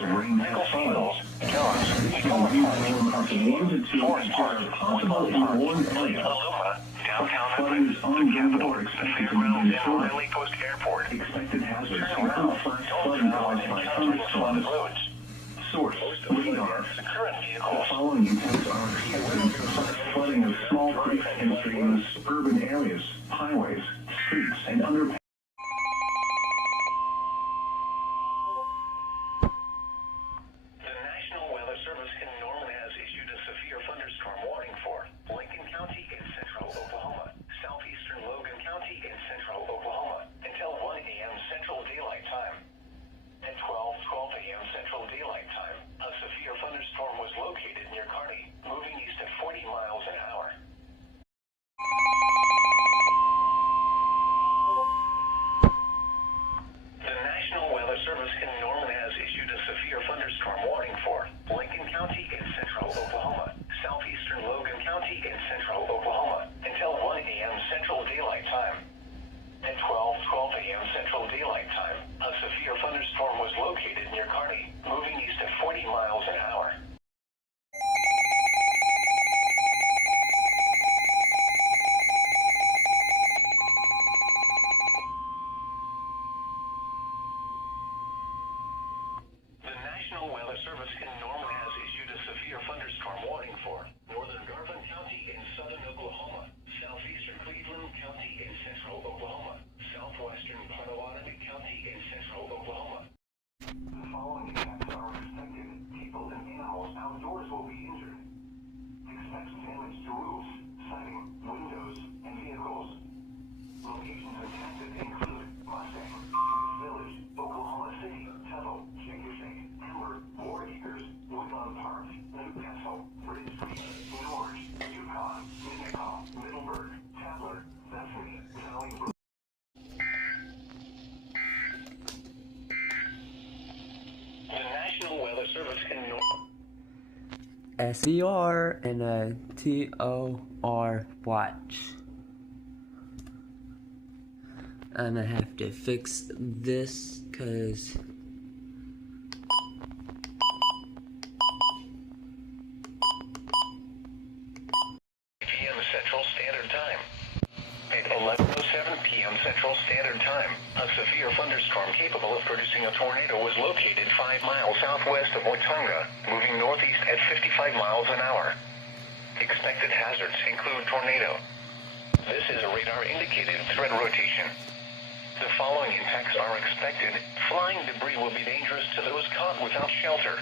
Michael Fields, Jones, Tacoma Park, Forest Park, Woodland Park, Aluma, downtown Memphis, the Capitol, the Fairgrounds, and Riley Post Airport. Expected hazards Turn around. Don't travel in encountering flooded roads. Source, radar. The current The vehicles. following intents are expected flooding of small creeks and streams, urban areas, highways, streets, and underpasses. The National Weather Service in Norman has issued a severe thunderstorm warning for Lincoln County in central Oklahoma, southeastern Logan County in central Oklahoma, until 1 a.m. Central Daylight Time. At 12 a.m. Central Daylight Time, a severe thunderstorm was located near Kearney, moving east at 40 miles an hour. The National Weather Service in Norman has issued a severe thunderstorm warning for Lincoln County in central Oklahoma, southeastern Logan County in central Oklahoma, until 1 a.m. Central Daylight Time. At 12 a.m. Central Daylight Time, a severe thunderstorm was located near Kearney, moving east at 40 miles an hour. The National Weather Service in Norman has issued a severe thunderstorm warning for northern Garvin County in southern Oklahoma, southeastern Cleveland County in central Oklahoma, southwestern Potawatomi County in central Oklahoma. The following impacts are expected. People and animals outdoors will be injured. Expect damage to roofs, siding, windows, and vehicles. Locations impacted include Mustang, Smith Village, Oklahoma City, Tuttle, Chickasha, Ember, War Acres, Woodland Park, New Castle, Bridge Street, Norge, Yukon, Minnetonka, Middleburg, Tabler, Bethany, Valley Brook. The National Weather Service in SER and a TOR watch. I'm gonna have to fix this because p.m. Central Standard Time. At 11:07 p.m. Central Standard Time, a severe thunderstorm capable of producing a tornado was located 5 miles southwest of Watonga, moving northeast at 55 miles an hour. Expected hazards include tornado. This is a radar-indicated threat rotation. The following impacts are expected. Flying debris will be dangerous to those caught without shelter.